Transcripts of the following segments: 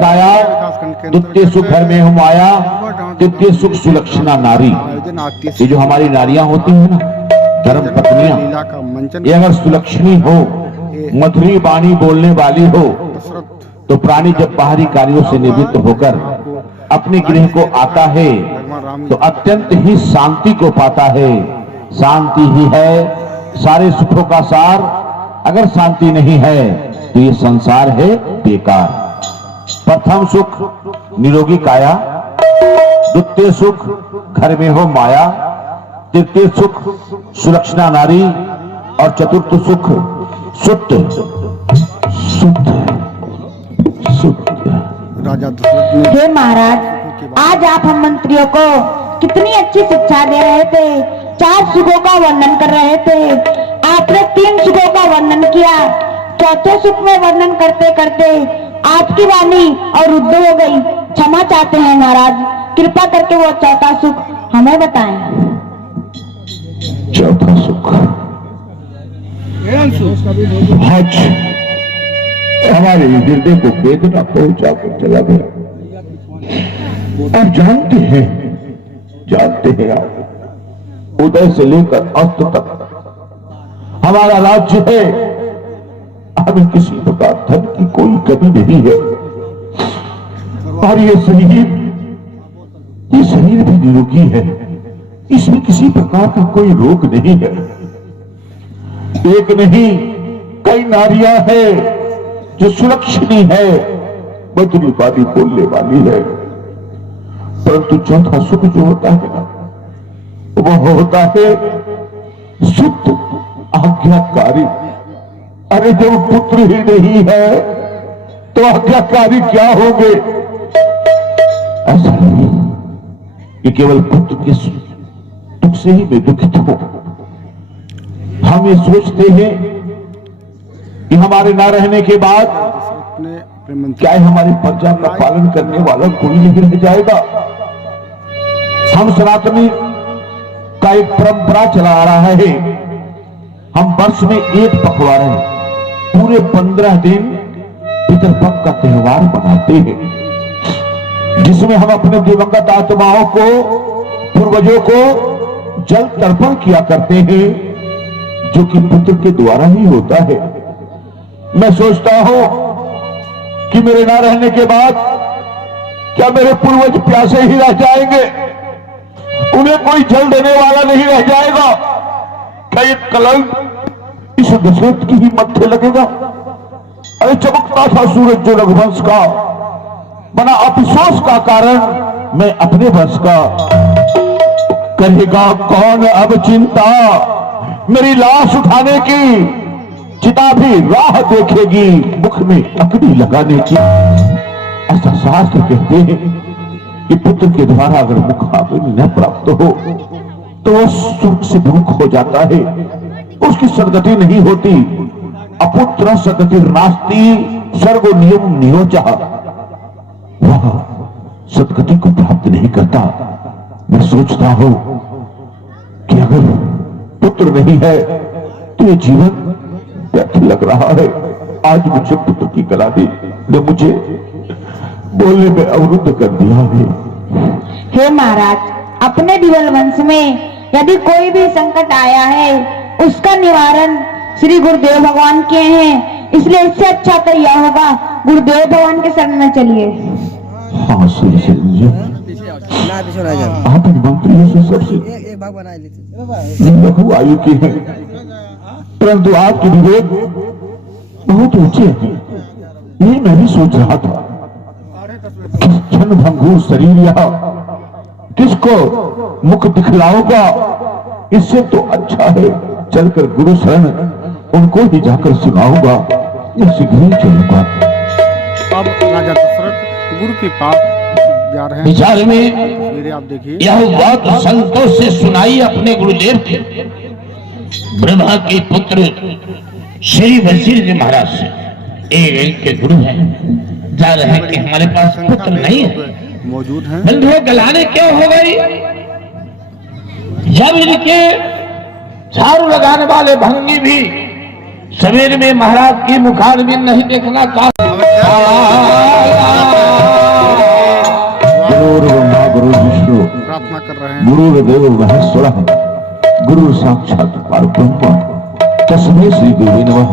काया, द्वितीय सुख घर में हो माया, तृतीय सुख सुलक्षणा नारी। ये जो हमारी नारियां होती है ना, धर्म पत्नियां, ये अगर सुलक्षणी हो, मधुरी वाणी बोलने वाली हो, तो प्राणी जब बाहरी कार्यों से निवृत्त होकर अपने गृह को आता है तो अत्यंत ही शांति को पाता है। शांति ही है सारे सुखों का सार। अगर शांति नहीं है तो ये संसार है बेकार। प्रथम सुख निरोगी काया, द्वितीय सुख घर में हो माया, तृतीय सुख सुलक्षणा नारी और चतुर्थ सुख शुद्ध शुद्ध शुद्ध। राजा हे महाराज, आज आप हम मंत्रियों को कितनी अच्छी शिक्षा दे रहे थे, 4 सुखों का वर्णन कर रहे थे। आपने 3 सुखों का वर्णन किया, चौथे सुख में वर्णन करते करते आपकी वाणी और रुद्ध हो गई। क्षमा चाहते हैं महाराज, कृपा करके वो चौथा सुख हमें बताएं। चौथा सुख आज हमारे हृदय को वेदना पहुंचा कर चला गया। आप जानते हैं आप, उदय से लेकर अस्त तक हमारा राज्य है। हमें किसी प्रकार धन की कोई कमी नहीं है और ये शरीर भी निरोगी है, इसमें किसी प्रकार का कोई रोग नहीं है। एक नहीं कई नारियां हैं जो सुलक्षणी है, मधुरी वाली बोलने वाली है, परंतु चौथा सुख जो होता है ना, वह होता है शुद्ध आज्ञाकारी। अरे जब पुत्र ही नहीं है तो आज्ञाकारी क्या होंगे? ऐसा नहीं कि केवल पुत्र के दुख से ही मैं दुखित हूं। हम ये सोचते हैं कि हमारे ना रहने के बाद क्या हमारी प्रजा का पालन करने वाला कोई नहीं रह जाएगा। हम सनातनी का एक परंपरा चला आ रहा है, हम वर्ष में एक पखवाड़े पूरे 15 दिन पितृपक्ष का त्योहार मनाते हैं, जिसमें हम अपने दिवंगत आत्माओं को, पूर्वजों को जल तर्पण किया करते हैं, जो कि पुत्र के द्वारा ही होता है। मैं सोचता हूं कि मेरे ना रहने के बाद क्या मेरे पूर्वज प्यासे ही रह जाएंगे? उन्हें कोई जल देने वाला नहीं रह जाएगा? क्या ये कलंक इस दशरथ की ही मत्थे लगेगा? अरे चमकता था सूरज जो रघुवंश का, बना अफसोस का कारण मैं अपने वंश का। करेगा कौन अब चिंता मेरी लाश उठाने की? चिता भी राह देखेगी मुख में लकड़ी लगाने की। ऐसा शास्त्र कहते हैं कि पुत्र के द्वारा अगर मुखाग्नि न प्राप्त हो तो वह स्वर्ग से विमुख हो जाता है, उसकी सदगति नहीं होती। अपुत्र सदगति नास्ति सर्गो नियम नियोजः, वह सदगति को प्राप्त नहीं करता। मैं सोचता हूं कि अगर पुत्र नहीं है तो ये जीवन व्यर्थ लग रहा है। आज मुझे पुत्र की कला दे ने मुझे बोलने में अवरुद्ध कर दिया है। हे महाराज, अपने दिवल वंश में यदि कोई भी संकट आया है उसका निवारण श्री गुरुदेव भगवान किए हैं, इसलिए इससे अच्छा तो यह होगा गुरुदेव भगवान के शरण में चलिए। हाँ श्री आप मंत्री से सबसे लघु आयु के हैं, परंतु आपके विवेक बहुत ऊंचे हैं। ये मैं भी सोच रहा था, किस क्षण भंगुर शरीर यह किसको मुख दिखलाओगा? इससे तो अच्छा है चलकर गुरु शरण उनको ही जाकर सुनाऊंगा। मैं शीघ्र ही चलूंगा। अब राजा दशरथ गुरु के पास जा रहे हैं। विचार में मेरे आप देखिए, यह बात संतोष से सुनाई अपने गुरुदेव थे, ब्रह्मा के पुत्र श्री वजीर जी महाराज से। एक के गुरु हैं, जा रहे हैं कि हमारे पास पुत्र नहीं है, मौजूद हैं। बंधुओं गलाने क्यों हो गई? जब इनके झाड़ू लगाने वाले भंगी भी सवेरे में महाराज की मुखारबिन नहीं देखना चाहते। गुरुर्देव महेश्वरः गुरु साक्षात परब्रह्म तस्मै श्री गुरुवे नमः।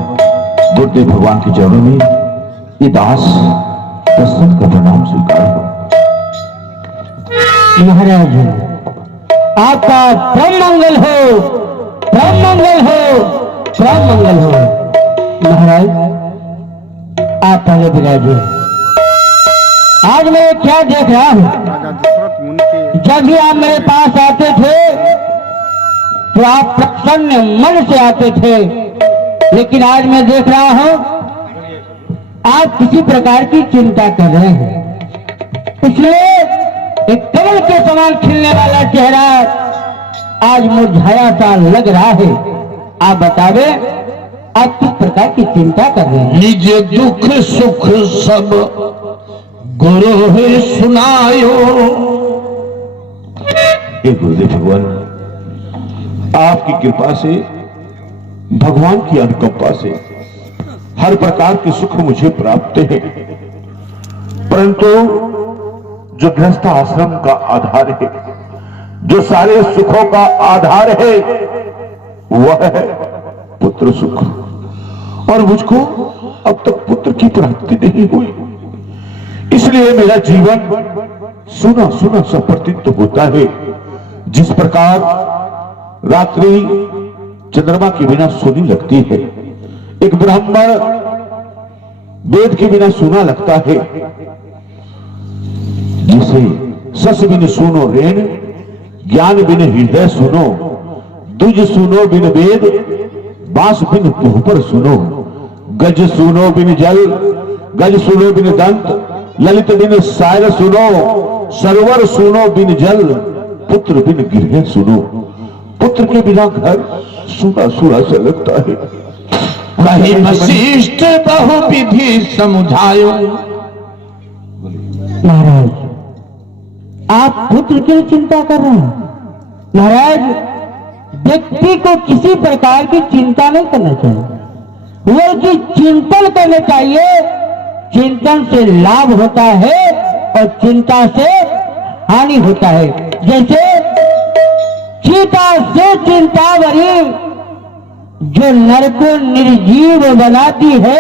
गुरुदेव भगवान के चरणों में ये दास दशरथ का प्रणाम स्वीकार हो। महाराज आपका परम मंगल हो, परम मंगल हो, परम मंगल हो। महाराज आप पहले विराजिए। आज मैं क्या देख रहा हूँ, राजा दशरथ मुनि के जब भी आप मेरे पास आते थे तो आप प्रसन्न मन से आते थे, लेकिन आज मैं देख रहा हूँ आप किसी प्रकार की चिंता कर रहे हैं। इसलिए एक कमल के समान खिलने वाला चेहरा आज मुरझाया सा लग रहा है। आप बतावे आप किस प्रकार की चिंता कर रहे हैं। निज दुख सुख सब गुरु है सुनायो। हे गुरुदेव भगवान, आपकी कृपा से, भगवान की अनुकंपा से हर प्रकार के सुख मुझे प्राप्त है, परंतु जो गृहस्थ आश्रम का आधार है, जो सारे सुखों का आधार है, वह है पुत्र सुख। और मुझको अब तक पुत्र की प्राप्ति नहीं हुई, इसलिए मेरा जीवन सुना सुना सा प्रतीत होता है। जिस प्रकार रात्रि चंद्रमा के बिना सोनी लगती है, एक ब्राह्मण वेद के बिना सुना लगता है, जिसे सस बिन सुनो रेण, ज्ञान बिन हृदय सुनो, दुज सुनो बिन वेद, बांस बिन तुहपर सुनो, गज सुनो बिन जल, गज सुनो बिन दंत, ललित बिन सायर सुनो, सरोवर सुनो बिन जल, पुत्र बिन गृह सुनो। पुत्र के बिना घर सूना सूना सा लगता है। कही वशिष्ठ बहु विधि समझायो। महाराज आप पुत्र की चिंता कर रहे हैं। महाराज व्यक्ति को किसी प्रकार की चिंता नहीं करना चाहिए, बल्कि चिंतन करना चाहिए। चिंतन से लाभ होता है और चिंता से हानि होता है। जैसे चिता से चिंता भरी जो नर को निर्जीव बनाती है,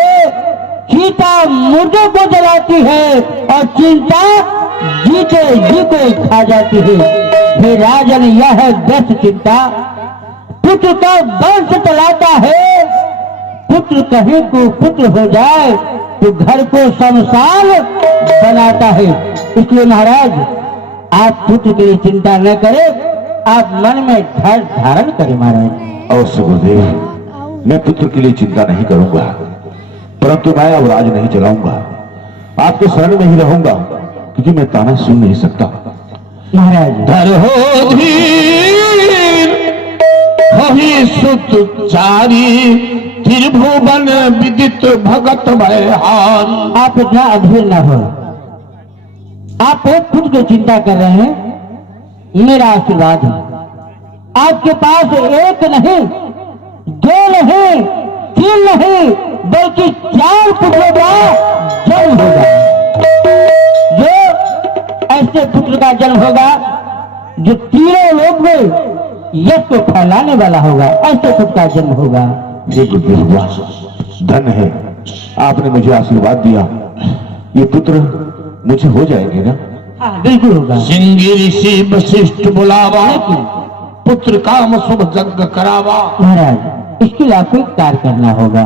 चिता मुर्दों को जलाती है और चिंता जीते जी को खा जाती है। हे राजन, यह है व्यर्थ चिंता। पुत्र का वंश चलाता है, पुत्र कहीं को पुत्र हो जाए तो घर को शमशान बनाता है। इसलिए महाराज आप पुत्र के लिए चिंता न करें, आप मन में धैर्य धारण करें। महाराज अवश्य गुरुदेव, मैं पुत्र के लिए चिंता नहीं करूंगा, परंतु मैं अब राज नहीं चलाऊंगा, आपके शरण में ही रहूंगा, क्योंकि मैं ताना सुन नहीं सकता। महाराज धरो धीर हहि सुत चारी, त्रिभुवन विदित भगत भयहारी। आप इतना अधीर न हो। आप एक पुत्र की चिंता कर रहे हैं, मेरा आशीर्वाद है। आपके पास एक नहीं, दो नहीं, तीन नहीं, बल्कि 4 पुत्रों का जन्म होगा। जो ऐसे पुत्र का जन्म होगा जो तीनों लोक में यश को फैलाने वाला होगा, ऐसे पुत्र का जन्म होगा। ये गुरुदेव भगवान, धन है आपने मुझे आशीर्वाद दिया, ये पुत्र मुझे हो जाएंगे ना? हाँ बिल्कुल होगा। सिंह ऋषि वशिष्ठ बुलावा, पुत्र काम शुभ यज्ञ करावा। महाराज इसके लिए आपको एक कार्य करना होगा।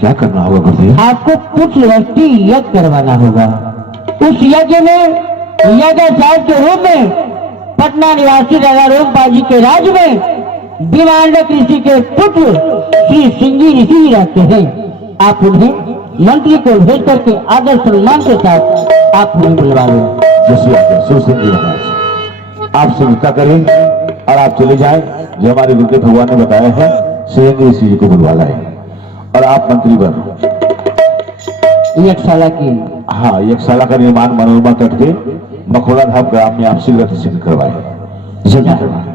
क्या करना होगा गुरुदेव? आपको पुत्र व्यक्ति यज्ञ करवाना होगा। उस यज्ञ में यज्ञाचार्य के रूप में पटना निवासी राजा रोमपाल जी के राज्य में विमांडक ऋषि के पुत्र श्री सिंगी ऋषि रहते हैं। आप उन्हें मंत्री को भेज करके आदर सम्मान के साथ आप उन्हें बुलवा लें। जैसे आज्ञा शिव सिंह जी महाराज, आप स्वीकृता करें और आप चले जाएं। जो हमारे गुरुदेव भगवान ने बताया है, सिंह ऋषि जी को बुलवा लाए और आप मंत्री बनो। यज्ञशाला की हाँ, यज्ञशाला का निर्माण मनोरमा तट के मखोड़ा धाम ग्राम में आप शीघ्र सिद्ध करवाए, जल्दी करवाए।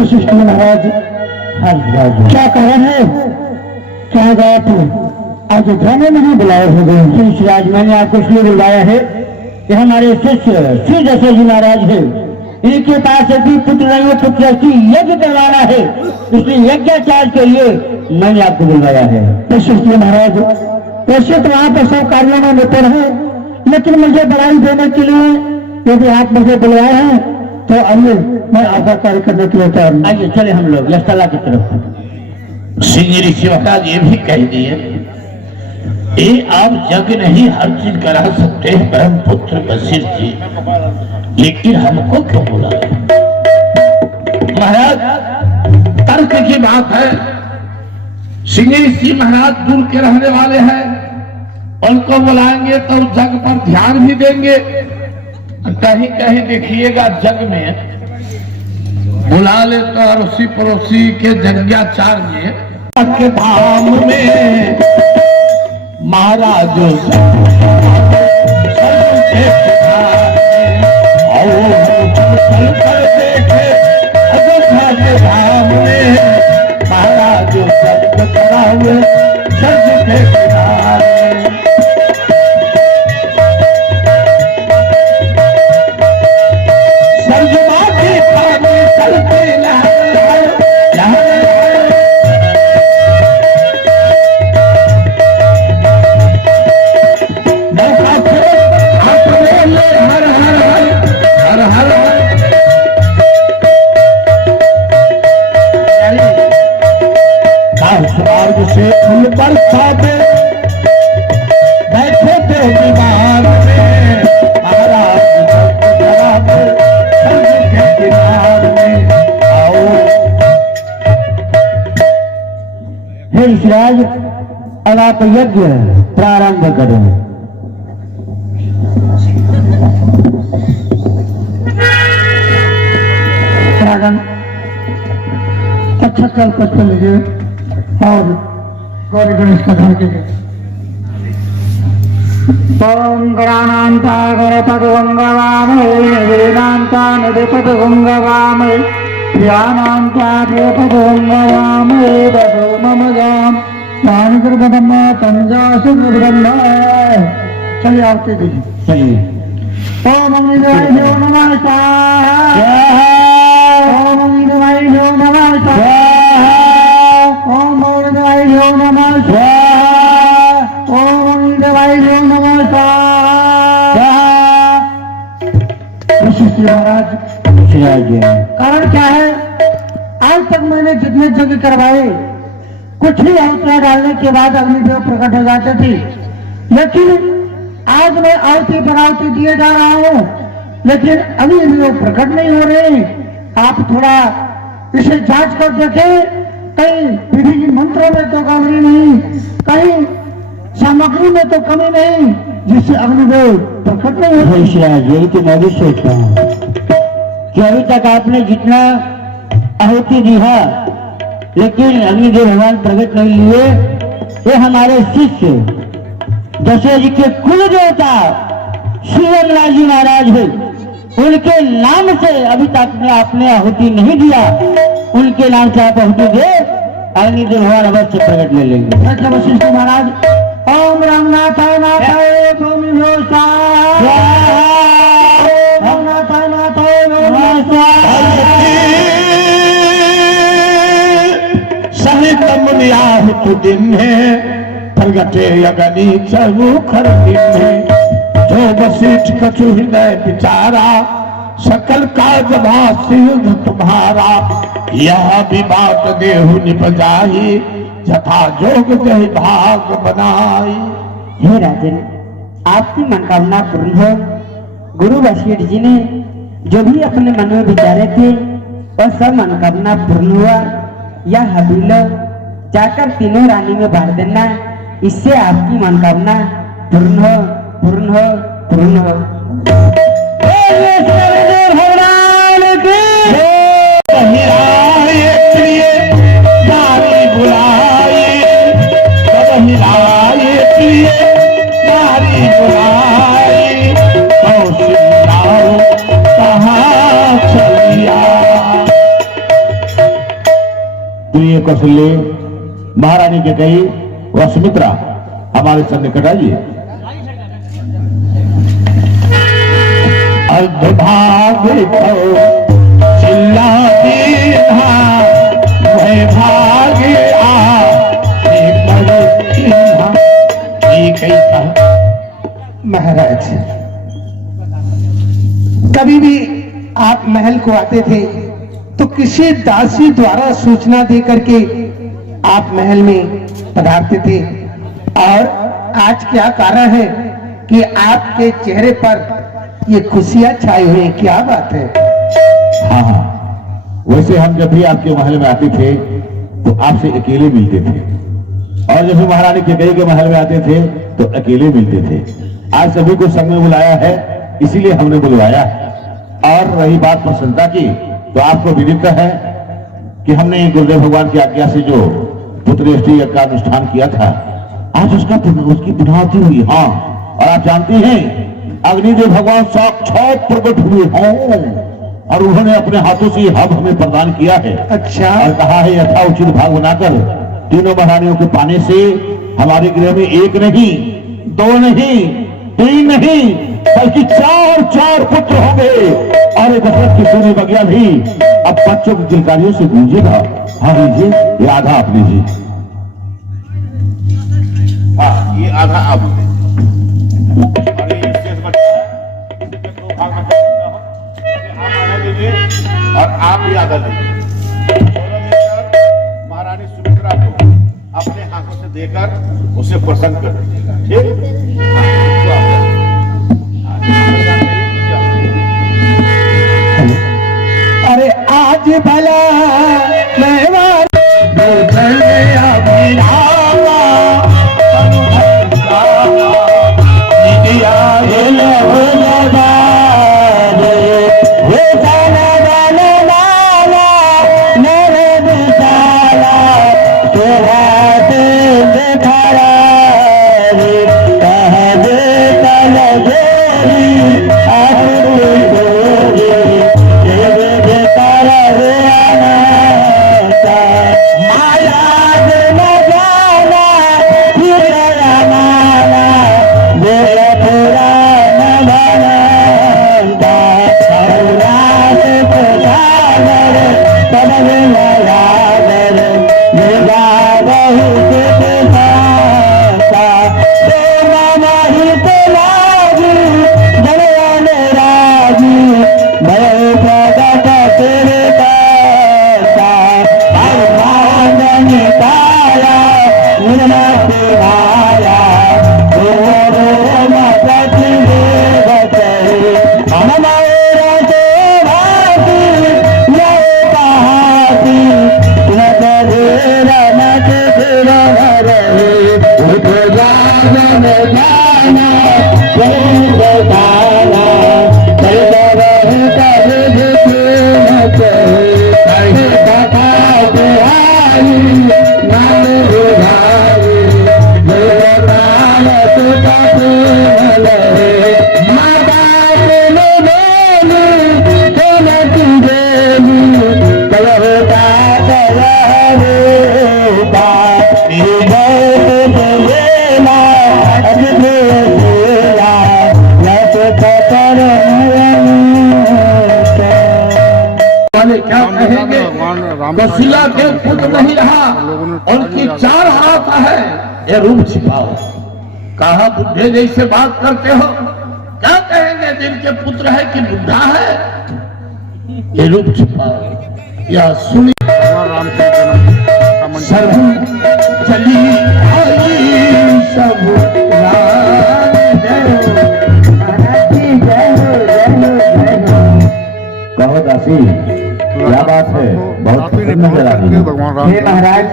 वशिष्ठ महाराज क्या कारण है? क्या बात है? आज ध्यान नहीं बुलाए हो गए श्रीराज? मैंने आपको इसलिए बुलाया है कि हमारे शिष्य श्री दशरथ जी महाराज है, इनके पास यदि पुत्र नहीं हो तो कैसी यज्ञ करवाना है, इसलिए यज्ञाचार्य के लिए मैंने आपको बुलवाया है। वशिष्ठ जी महाराज, वैसे तो आप सब कार्यों में निपुण है, लेकिन मुझे बधाई देने के लिए यदि आप मुझे बुलवाए हैं तो आइए, मैं आपका कार्य करने के लिए तैयार हूं। आइए चले हम लोग यशला की तरफ। सिंह ऋषि महाराज ये भी कह दिए, ये आप यज्ञ नहीं हर चीज करा सकते हैं ब्रह्मपुत्र वशिष्ठ जी, लेकिन हमको क्यों बोला? महाराज तर्क की बात है, सिंह ऋषि महाराज दूर के रहने वाले हैं, उनको बुलाएंगे तो जग पर ध्यान भी देंगे। कहीं कहीं देखिएगा जग में बुला ले तो अड़ोसी पड़ोसी के यज्ञाचार्य के धाम में महाराज देखे अयोध्या के धाम में महाराज सर्व करावे सर्व के किनारे। से फूल बरसाते बैठे थे दीवार में महाराज के किनारे में। आओ हे ऋषिराज, अब आप यज्ञ प्रारंभ करें। अच्छा कल पुष्प लीजिए और गौरी गणेश का ध्यान कीजिए। ओम गणानांता गणपतिगंगवामहे वेदांता निधिपतिगंगवामहे ध्यानांता प्रियपतिगंगवामहे वसो मम जाम मानगर्भधम्म तंजासु ब्रह्म। चलिए आरती दीजिए। चलिए। ओम अग्निदेवाय नमः स्वाहा। ओम अग्निदेवाय नमः स्वाहा। ओम अग्निदेवाय नमः स्वाहा। ओम अग्निदेवाय नमः स्वाहा। वशिष्ठ महाराज, कारण क्या है? आज तक मैंने जितने यज्ञ करवाए कुछ ही आहुतियां डालने के बाद अग्निदेव प्रकट हो जाते थे, लेकिन आज मैं आहुति बनावती दिए जा रहा हूँ, लेकिन अग्निदेव प्रकट नहीं हो रहे। आप थोड़ा इसे जांच कर देखें, कहीं विधि मंत्रों में तो गड़बड़ी नहीं, कहीं सामग्री में तो कमी नहीं, जिससे अग्निदेव प्रकट नहीं हो रहे। यही तो मैं भी सोच रहा हूँ कि अभी तक आपने जितना आहुति दी है, लेकिन अग्निदेव भगवान प्रकट नहीं लिए। ये हमारे शिष्य दशरथ जी के कुल देवता श्री रंगनाथ जी महाराज है, उनके नाम से अभी तक में आपने आहुति नहीं दिया। उनके नाम से आप आहुति दे, अग्निदेव भगवान अवश्य प्रकट ले लेंगे। अच्छा वशिष्ठ महाराज, ओम रामनाथाय नाथाय भूमि स्वाहा। ओम नाथाय नाथाय भूमि स्वाहा। सहित मुनियाहुत दिन है प्रगटे अगनी चौखर दिन है। जो वशिष्ठ कछु हृदय विचारा सकल काज भाषियुध तुम्हारा। यह भी बात देहु निपजाई यथा जोग जय भाग बनाई। हे राजन, आपकी मनोकामना पूर्ण हो। गुरु वशिष्ठ जी ने जो भी अपने मन में विचारे थे वह सब मनोकामना पूर्ण हुआ। यह हबील जाकर तीनों रानी में बांट देना, इससे आपकी मनोकामना पूर्ण हो, पूर्ण हो, पूर्ण हो। कौशल्य, महारानी के कई व सुमित्रा हमारे सन्निकट आइए। अद्भाग चिल्ला मैं भागे कैसा महाराज, कभी भी आप महल को आते थे तो किसी दासी द्वारा सूचना दे करके आप महल में पधारते थे, और आज क्या कारण है कि आपके चेहरे पर ये खुशियां छाई हुई हैं? क्या बात है? हाँ हाँ, वैसे हम जब भी आपके महल में आते थे तो आपसे अकेले मिलते थे, और जब भी महारानी कैकेयी के महल में आते थे तो अकेले मिलते थे। आज सभी को संग में बुलाया है, इसीलिए हमने बुलवाया है। और रही बात प्रसन्नता की, तो आपको विदित है कि हमने गुरुदेव भगवान की आज्ञा से जो पुत्रेष्टि यज्ञ का अनुष्ठान किया था, आज उसकी पुनरावृत्ति हुई। हाँ, और आप जानते हैं अग्निदेव भगवान साक्षात प्रकट हुए हैं और उन्होंने अपने हाथों से हब हमें प्रदान किया है। अच्छा। और कहा है यथा उचित भाग बनाकर तीनों महारानियों के पाने से हमारे गृह में एक नहीं, दो नहीं, तीन नहीं, बल्कि चार पुत्र होंगे। और दशरथ की सोनी बगिया भी अब बच्चों की किलकारियों से गूंजेगा। हाँ लीजिए, ये आधा आप लीजिए। हाँ, ये आधा आप और ये शेष बच्चा है, इसमें 2 भाग में करना हो। आप आधा लीजिए और आप भी आधा लीजिए। दोनों मिलकर महारानी सुमित्रा को अपने हाथों से देकर उसे प्रसन्न कर दीजिएगा। ठीक? हाँ, तो आप अरे आज भला मैं क्या कहेंगे? कौशल्या के पुत्र नहीं रहा, उनकी 4 हाथ है। ये रूप छिपाओ, कहा बुढ़े जैसे बात करते हो? क्या कहेंगे जिनके पुत्र है कि बुढ़ा है? ये रूप छिपाओ। यह सुनी राम के जन्म का मंदिर सर्व चली आई सब राम कहो दासी, क्या बात है? बहुत प्रसन्न नजर आ रही है। भगवान राम हे महाराज,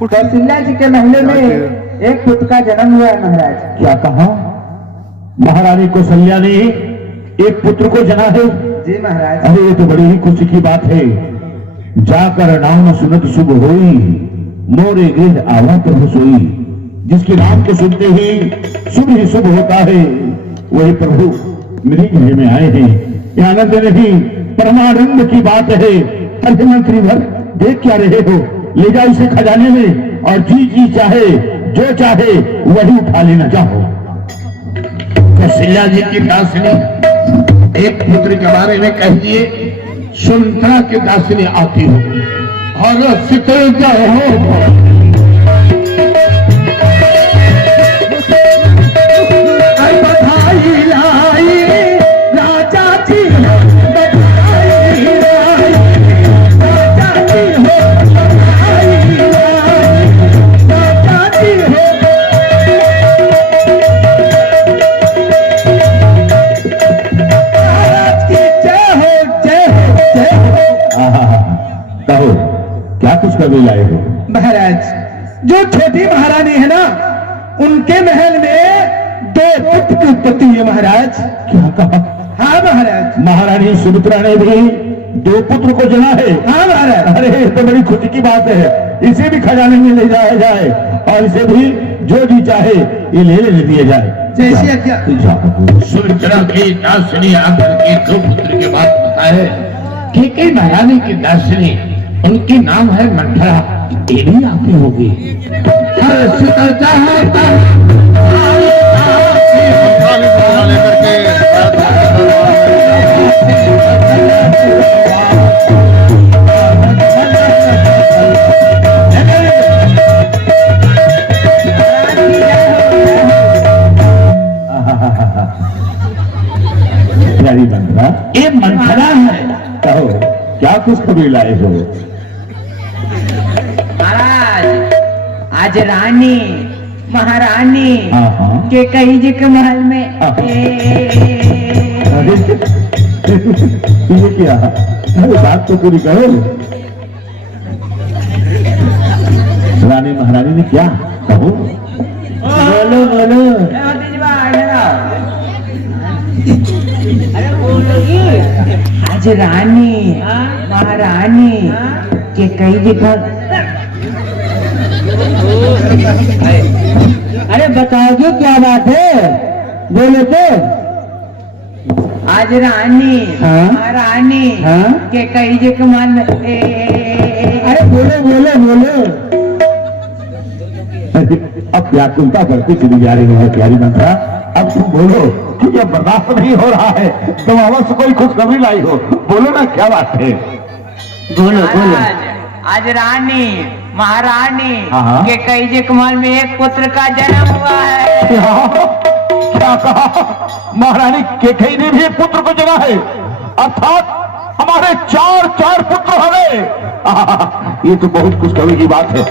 कौशल्या जी के महल में एक पुत्र का जन्म हुआ है महाराज। क्या कहा? महारानी कौशल्या ने एक पुत्र को जना है? जी महाराज। अरे ये तो बड़ी ही खुशी की बात है। जाकर नाम सुनत शुभ होई, मोरे गृह आवा प्रभु सोई। जिसके नाम को सुनते ही शुभ होता है, वही प्रभु मेरे गृह में आए हैं। ये आनंद नहीं, परमानंद की बात है। अरे मंत्री भर देख क्या रहे हो? ले जा इसे खजाने में और जी जी चाहे जो चाहे वही उठा लेना चाहो। कौशल्या जी की दासिनी एक पुत्र के बारे में कह दिए, सुंदरा की दासिनी आती हो और सिते हो क्या कुछ कभी लाए हो? महाराज, जो छोटी महारानी है ना, उनके महल में 2 पुत्र की उत्पत्ति हुई है महाराज। क्या कहा? हाँ महाराज। महारानी सुमित्रा ने भी 2 पुत्र को जना है? हाँ महाराज। अरे तो बड़ी खुशी की बात है, इसे भी खजाने में ले जाया जाए और इसे भी जो जी चाहे ये ले दिया जाए। जैसे क्या? सुमित्रा की दासिनी आकर के 2 पुत्र के बात बताए कि कई महारानी की दासिनी, उनके नाम है मंथरा, ये भी आती होगी। लेकर के प्यारी मंथरा, ये मंथरा है। कहो क्या खुशखबरी लाए हो? महाराज, आज रानी महारानी हाँ। के कई जी के महल में अरे ये क्या? अरे बात तो पूरी करो। रानी महारानी ने क्या? कहो, बोलो बोलो। आज रानी महारानी के कई जगह। अरे बताओगे क्या बात है? बोले तो। आज रानी हाँ? महारानी हाँ? के कई जगह मन। अरे बोलो बोलो बोलो। अब व्याकुलता बढ़ती चली जा रही है प्यारी मंथरा, अब तुम बोलो कि ये बर्दाश्त नहीं हो रहा है, तुम अवश्य कोई खुशखबरी लाई हो, बोलो ना क्या बात है? बोलो बोलो। आज रानी महारानी हाँ। के कई जगह महल में एक पुत्र का जन्म हुआ है। क्या कहा? महारानी केकई ने भी एक पुत्र को जना है, अर्थात हमारे 4 पुत्र हमें। ये तो बहुत खुशखबरी की बात है।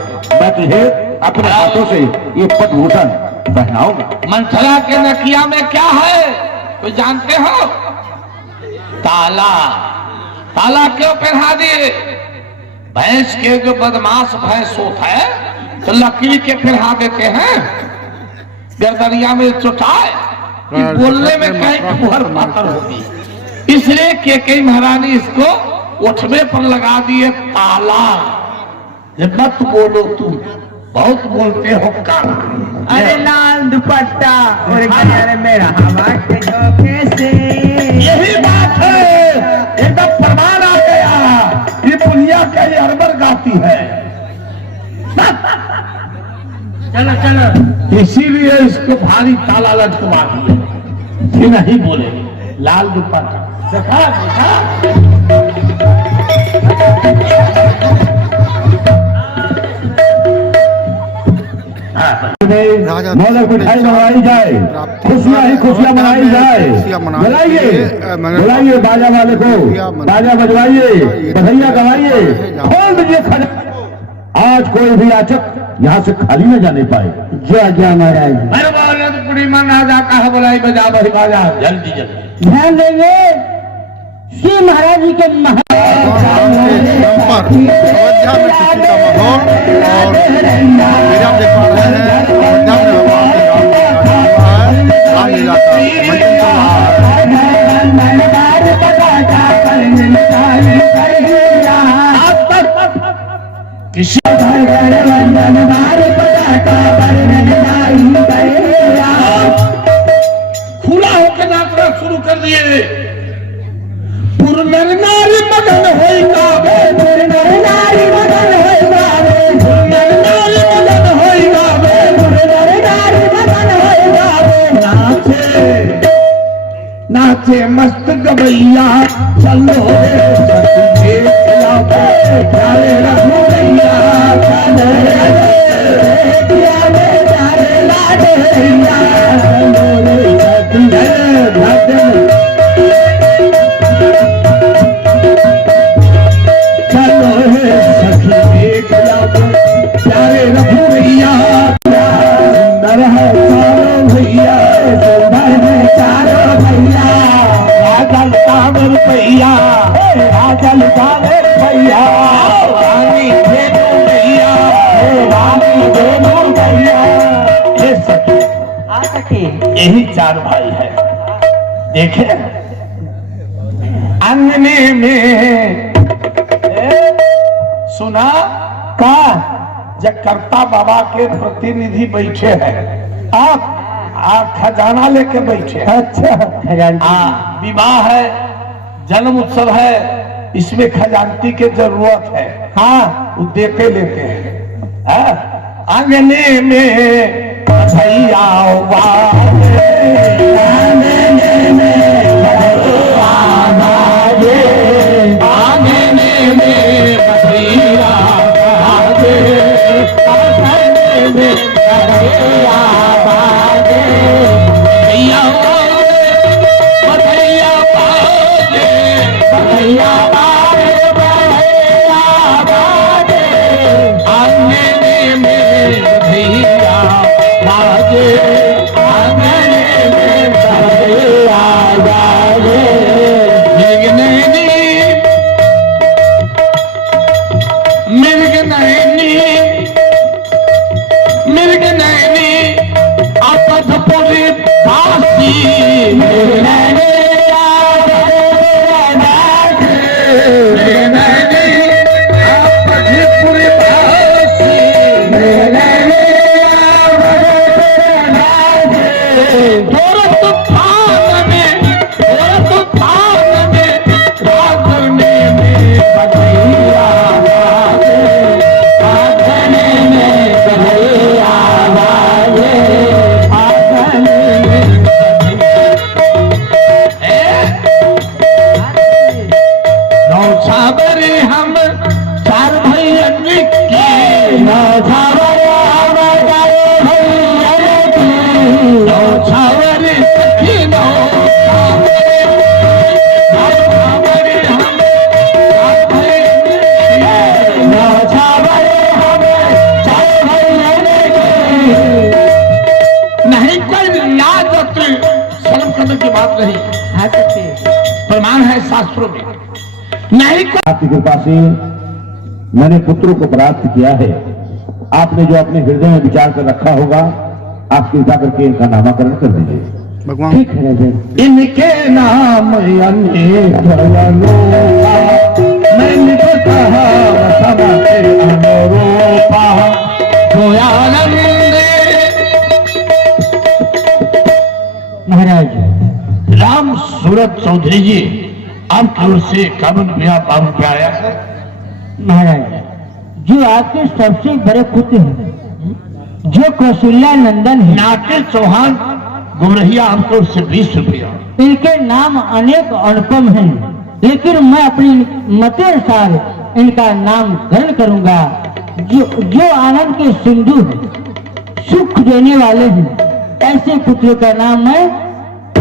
मैं तुझे अपने हाथों से ये पद्मभूषण पहनाऊंगा। मंथरा के नकिया में क्या है तो जानते हो? ताला। ताला क्यों पहना दिए? भैंस के जो बदमाश भैंस होता है तो लकड़ी के पहना देते हैं गर्दनिया में चुटाए कि बोलने में कहीं मुहर पातर होगी, इसलिए केकई महारानी इसको उठवे पर लगा दिए ताला। मत बोलो, तुम बहुत बोलते हो काला। अरे लाल दुपट्टा और गले में रहा के धोखे से। यही बात है, एकदम प्रमाण आ गया। ये पुलिया कई अरबर गाती है। चलो चलो, इसीलिए इसको भारी ताला लटकवा दिया, फिर नहीं बोले। लाल दुपट्टा देखा देखा। मौलक मिठाई मनाई जाए, खुशियाँ ही खुशियाँ मनाई जाए। बुलाइए बुलाइए बाजा वाले को, बाजा बजवाइए, बधैया गवाइए, खोल दीजिए खजाना। आज कोई भी याचक यहाँ से खाली न जाने पाए। जय महाराज। अरे बालनपुरी में राजा कहा बुलाई बजा भाई बाजा, जल्दी जल्दी। ध्यान देंगे श्री महाराज जी के अयोध्या में खुशी का माहौल और विराम देख पा रहे हैं। अयोध्या में भगवान श्री राम जी का रामलीला का मंचन चल रहा है। किसी खुला होकर यात्रा शुरू कर दिए। पुर नर नारी मगन होई गावे, पुर नर नारी मगन होई गावे, नाचे मस्त गवैया चलो रे सखी मेला पे प्यारे रघुवैया चलो रे प्यारे लाडे भैया चलो रे सखी चलो रे सखी मेला पे प्यारे रघुवैया सुंदर है चारों भैया सुंदर है चारों भैया राजल कांवर भैया राजल कांवर भैया रानी भेदू भैया रानी भेदू भैया ये सखी आ सके यही चार भाई है। देखे अंगने में सुना का जगकर्ता बाबा के प्रतिनिधि बैठे हैं। आप खजाना लेके बैठे हैं। अच्छा विवाह है, जन्म उत्सव है, इसमें खजानती की जरूरत है। हाँ वो देते लेते हैं। अंगने में भैया प्रमाण है शास्त्रों में नहीं। आपकी कृपा से मैंने पुत्रों को प्राप्त किया है। आपने जो अपने हृदय में विचार कर रखा होगा, आप कृपा करके इनका नामाकरण कर दीजिए। भगवान ठीक है राजा। इनके नाम अनेक मैंने तो कहा समझे अनुरूपा दयानंद महाराज राम सूरत चौधरी जी आपकी ओर से काबन पावन पे आया है। महाराज जो आपके सबसे बड़े पुत्र हैं, जो कौशल्या नंदन है, नाटे चौहान गुमरहिया आपकी ओर से 20 रुपया। इनके नाम अनेक अनुपम हैं, लेकिन मैं अपनी मतानुसार इनका नाम ग्रहण करूंगा। जो आनंद के सिंधु हैं, सुख देने वाले हैं, ऐसे पुत्र का नाम मैं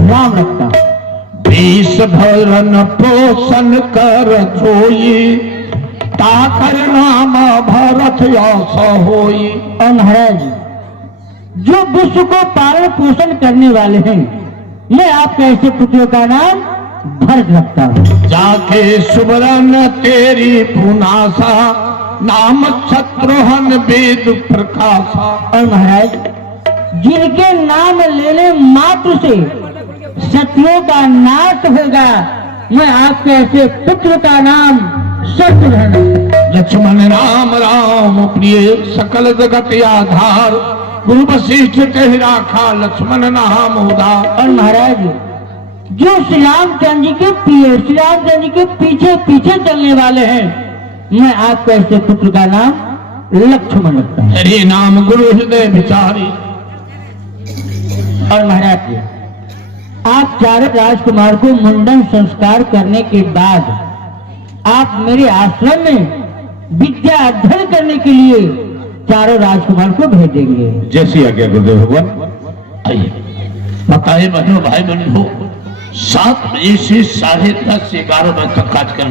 राम रखता हूं। 20 भरन पोषण कर जोई ताकर नाम भरत यश होई। और महाराज जो विश्व को पालन पोषण करने वाले हैं, मैं आपके ऐसे पुत्रों का नाम भरत रखता हूँ। जाके सुबरन तेरी पुनासा नाम शत्रुहन वेद प्रकाशा। और महाराज जिनके नाम लेने मात्र से शत्रुओं का नाश होगा, मैं आपके ऐसे पुत्र का नाम शत्रुघ्न। लक्ष्मण राम राम प्रिय सकल जगत आधार गुरु वशिष्ठ कह राखा लक्ष्मण नाम उदार। और महाराज जो श्री रामचंद्र जी के प्रिय, श्री रामचंद्र जी के पीछे पीछे चलने वाले हैं, मैं आपके ऐसे पुत्र का नाम लक्ष्मण रखता हूं। हरि नाम गुरु हृदय विचारी। और महाराज आप चारों राजकुमार को मुंडन संस्कार करने के बाद आप मेरे आश्रम में विद्या अध्ययन करने के लिए चारों राजकुमार को भेजेंगे। जैसी आज्ञा गुरुदेव भगवान। आइए बताए बहनों भाई बंधु 7 बजे से 10:30 से 11 बजे तक कार्यक्रम